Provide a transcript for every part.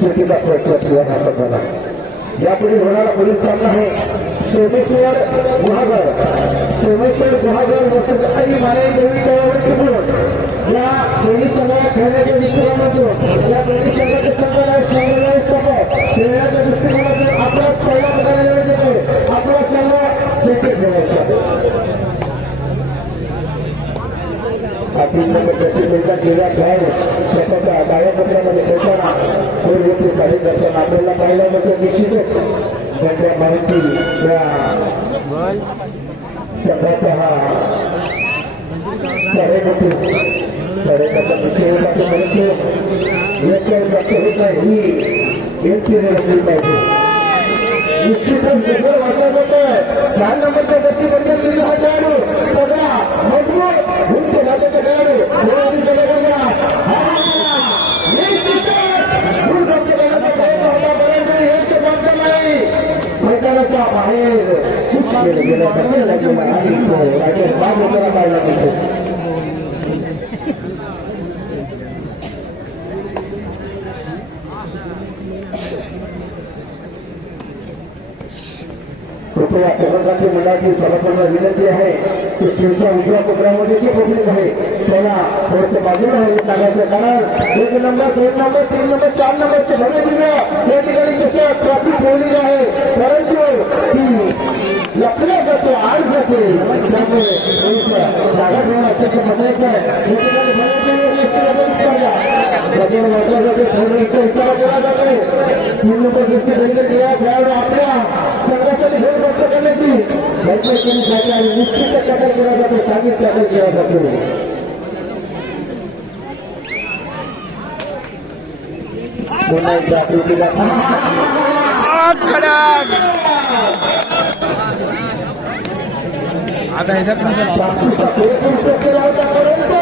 शेतीचा प्रयत्न झाला. यापुढे होणारा पोलीस सामना आहे सोमेश्वर गुहागर वर्सेस आई माने देवी तळावरची या दोन्ही संघात खेळण्याच्या दृष्टिकोनातून या दोन्ही संघाचे खेळण्याच्या दृष्टिकोनातून आपला पहिला पकडला येतो. आपला संघ शेती खेळायचा आपल्या क्रीडा खेळाडू स्वतःच्या कागदपत्रामध्ये खेळताना पूर्वती काही दर्शन आपल्याला पाहिलं होतं. निश्चितच त्यांच्या माहिती या संघाचा हा निश्चितच वेगळं वाटत होतं. 4 नंबरच्या गतीबद्दल हा खेळाडू सगळा मजबूत उंच जातीचा खेळाडू मैदानाच्या बाहेर कृपया प्रबंधाची मंडळाची सर्वप्रथम विनंती आहे की स्टेजच्या उजव्या कोपऱ्यामध्ये जे पब्लिक आहे त्याला थोडंसं बाजूला आहे सांगायचं. कारण 1 नंबर 2 नंबर 3 नंबर 4 नंबरचे भव्य दिव्य या ठिकाणी कसं ट्रॉफी ठेवलेली आहे परंतु ती लपल्या जाते आड जाते. त्यामुळे जागा ठेवणं अत्यंत महत्वाचं आहे. या ठिकाणी इशारा केला जातो. 3 नंबर खेळाडू आपल्या संघासाठी घेऊन गोष्ट करण्याची प्रयत्न केली जाते आणि निश्चित टॅकल केला जातो. साधित टॅकल केला जातो. पुन्हा एकदा कृतीला आता ह्याच्यात केला होता परंतु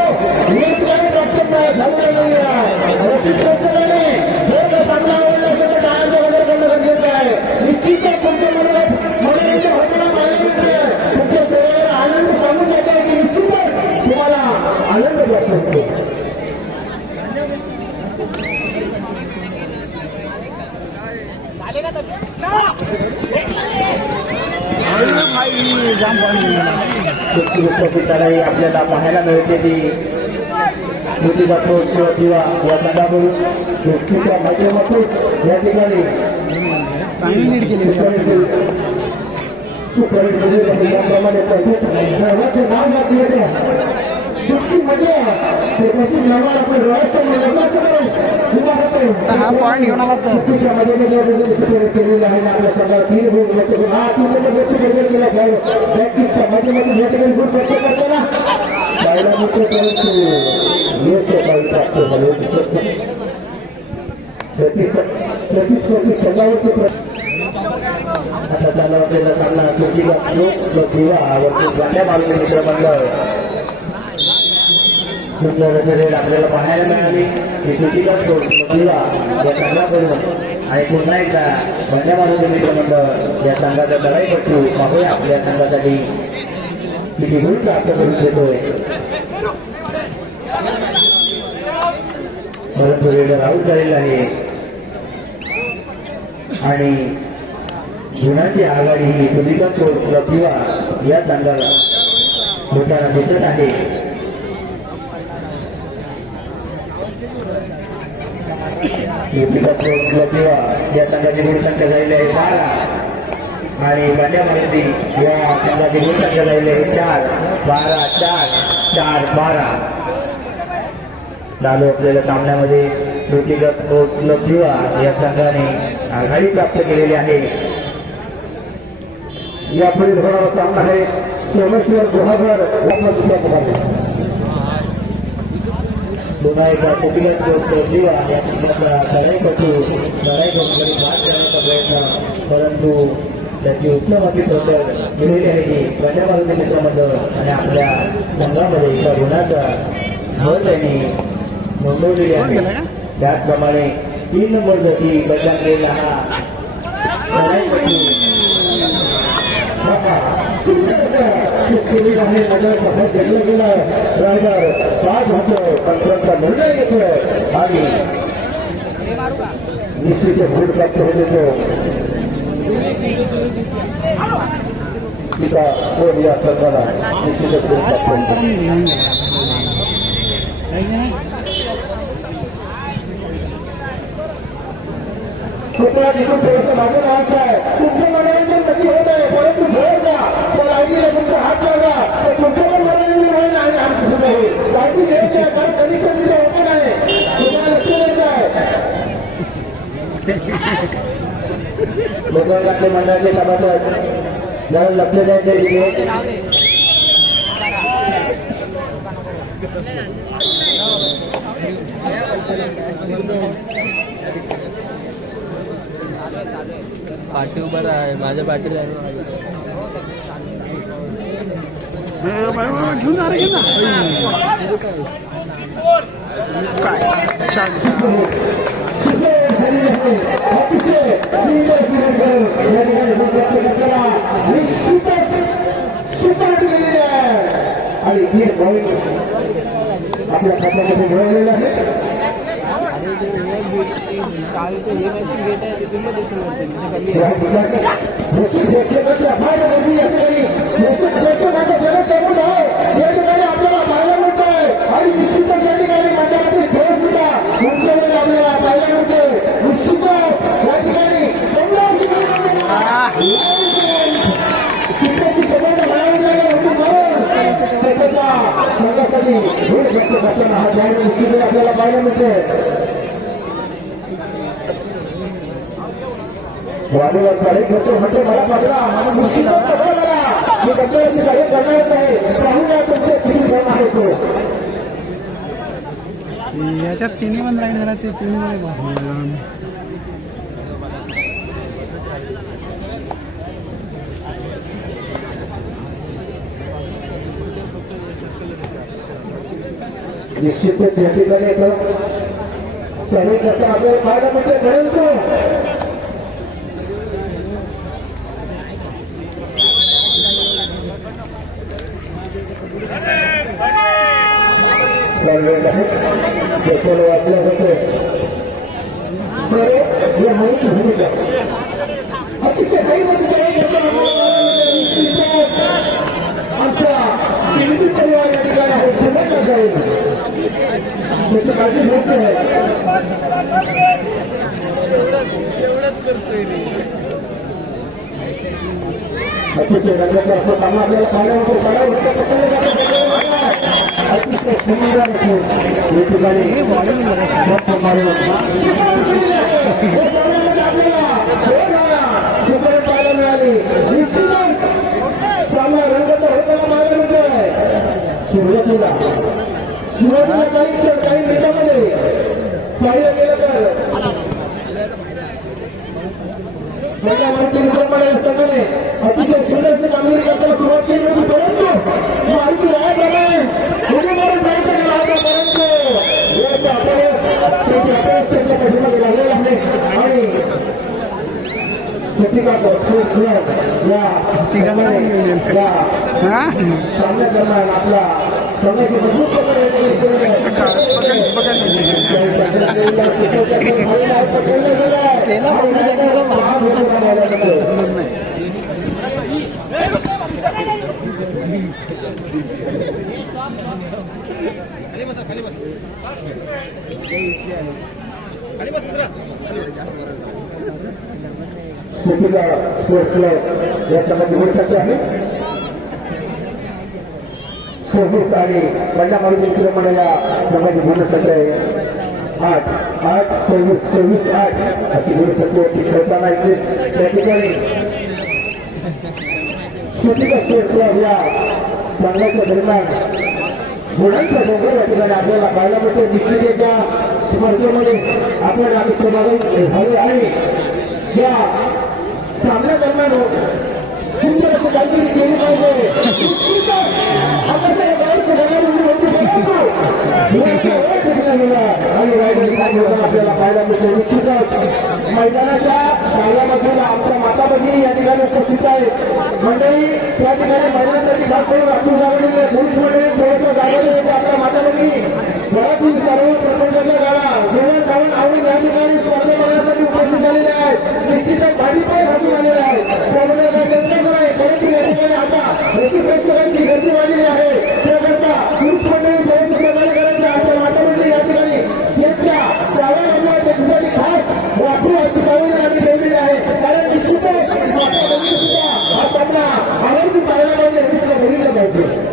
आनंद सांगून जाते की निश्चितच तुम्हाला आनंद जास्त होतो. आपल्याला पाहायला मिळते ती कृतीचा किंवा या संघाकडून गोष्टीच्या माध्यमातून या ठिकाणी त्याप्रमाणे सर्वांचे नाव घातले येते सुट्टीमध्ये आपण सुट्टीच्या मध्ये केलेला आहे आपल्या संघाला 3 गुण हा 3 नंबर केला खेळाडू बॅटिंगच्या माध्यमातून या ठिकाणी गुण प्रत्येक करताना पाहिला मित्र परंतु संघावरती आता चालला असलेला सामना गाड्या मारून मित्र मंडळ आपल्याला पाहायला मिळाली की कृतीला या संघाकडून आणि पुन्हा एकदा भांड्या मारून मित्र मंडळ या संघाचा लढाईपट्टू पाहूया आपल्या संघासाठी किती गुण प्राप्त करून देतोय. परंतु रेडर आऊट झालेला आहे आणि गुणांची आघाडी ही सुनीता किंवा या संघाला होताना दिसत आहे. किंवा या संघाची गुणसंख्या झालेली आहे 12 आणि भांड्यामध्ये या संघाची गुणसंख्या झालेली आहे 4 12 4 4 12. चालू असलेल्या सामन्यामध्ये व्यक्तिगत किंवा या संघाने आघाडी प्राप्त केलेली आहे. यापुढे होणारा सामना आहे सोमेश्वर गुहागर पुन्हा एकदा व्यक्तिगत किंवा या संघाचा लढाईपटू लढाई करून बाद करण्याचा प्रयत्न परंतु त्याची उत्तम अशी प्रगत केलेली आहे की गंड्यामारुती मित्रमंडळ आणि आपल्या संघामध्ये एका गुणाचा भर त्यांनी नोंदवलेली आहे. त्याचप्रमाणे 3 नंबर जशी बदलांना हा लढाईपटू शपथ घेतलं गेलं ड्रायव्हर 5 होतो पंचांचा निर्णय घेतोय आणि निश्चितच गुण प्राप्त होते तो तिचा कोण या संघाला निश्चितच गुण प्राप्त होते. कृपया तिथून थोडंसं मागे राहायचं आहे. तुमचं मनोरंजन कधी होत आहे परंतु भर द्या तर आईला तुमचा हात लागा तर तुमचं पण मनोरंजन होईल आणि आमचं सुद्धा होईल. काळजी घ्यायची आहे कारण कधी कधी होतं नाही. तुम्हाला लक्ष द्यायचं आहे. लोकांचे मंडळाचे सभासद जरा लक्ष द्यायचं इथे. पाठी उभा आहे माझ्या पाठीला घेऊन जा रे घेऊन जा काय छान आणि आपल्या खात्यामध्ये मिळवलेलं आहे. आपल्याला पाहायला मिळत आहे आणि निश्चितच या ठिकाणी मंडळातील खेळ सुद्धा तुमच्यामध्ये आपल्याला पाहायला मिळते. निश्चितच या ठिकाणी संघासाठी व्यक्त करताना हा जॉईन निश्चित आपल्याला पाहायला मिळते. वाढीवर साडे घेतो म्हणजे मला पडला मी गड्ड्याची काही करणारच आहे. पाहूया तुमचे तीन जण आहे तो याच्यात तिन्ही पण राईड झाला ते तिन्ही निश्चितच या ठिकाणी सर्व करता आपल्याला पाहायला म्हणजे मिळेल तो वाचले होते. या माहिती भूमिका अतिशय काही आमच्या केंद्रीय परिवार या ठिकाणी आहे समजला जाईल त्याची काळजी घ्यायची आहे. अतिशय रंगाचा असं सामना आपल्याला पाहायला होतो. अतिशय सुंदर असून या ठिकाणी पाहायला मिळाली. निश्चितच सामना रंगाचा होताना पाहायला मिळतोय. सुरुवातीला काही मिनिटांमध्ये पाहिलं गेलं तर असताना अतिशय सुंदरची कामगिरी करताना सुरुवात केली होती. परंतु माहिती राहप्रमाणे उडी मारून जायचं परंतु पाठीमागे लागलेला आहे आणि सामना करणार आपला समजायची मजबूत स्पोर्ट्स क्लब या संबंधी होऊ शकते आहे. 26 आणि पंधरा मारुती किलोमीटर या संबंधी होऊ शकते आहे. 8-24-8 अशी होऊ शकते. खेळताना त्या ठिकाणी स्पोर्ट्स क्लब या संघाच्या दरम्यान गुणांचा डोंगर या ठिकाणी आपल्याला पाहायला मिळतो. निश्चितच्या स्पर्धेमध्ये आपण आम्ही सहभागी झाले आहे. या सामन्या दरम्यान सुंदर काहीतरी केली पाहिजे. आपल्याला पाहायला मिळते निश्चितच मैदानाच्या भागामधून आमच्या माता भगिनी या ठिकाणी उपस्थित आहेत. मंडळी त्या ठिकाणी मैदानासाठी खास करून राखून जावलेले पोलीस मंडळी थोडंसं जागवले आपल्या माता भगिनी घरातील सर्व प्रपंचाच्या गाडा जेवण खाऊन आवडून या ठिकाणी स्पर्धा बघण्यासाठी उपस्थित झालेले आहेत. निश्चितच भाजी पण घालून आलेले आहेत. त्यामुळे काय गरजेचं आहे परंतु या ठिकाणी आता रसिक गर्दी वाढलेली आहे. त्याकरता पोलीस मंडळी करायचे आमच्या माता भगिनी या ठिकाणी यांच्या त्यासाठी खास राखून आम्ही ठेवलेली आहे. कारण निश्चितच माता भगिनी सुद्धा हा त्यांना आवडती पाहायला पाहिजे बघितलं पाहिजे.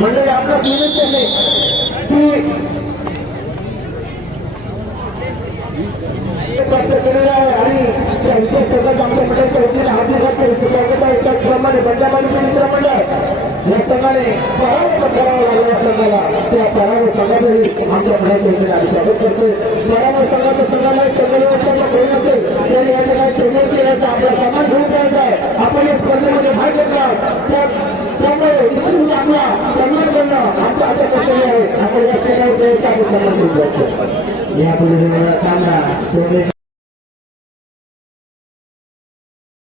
मंडळी आपला विनंती आहे की केलेला आहे आणि त्यांच्या सगळं आमच्या मंडळाच्या वतीने हार्दिक त्याचप्रमाणे पंजाबाईचे मित्र मंडळ या संघाने पराभव करावा लागला संघाला त्या पराभव संघातही आमच्या मंडळाच्या वतीने आम्ही स्वागत करतोय. पराभव संघाच्या संघाला संघव्यवस्थापन करून असेल तरी या ठिकाणी ट्रेनर केल्याचा आपला सन्मान घेऊन द्यायचा आहे. आपण या स्पर्धेमध्ये भाग घेतला त्यामुळे निश्चित आपला सन्मान करणं आमचं असं कर्तव्य आहे. आपण या ठिकाणी सन्मान घेऊन द्यायचं. यापुढे सामना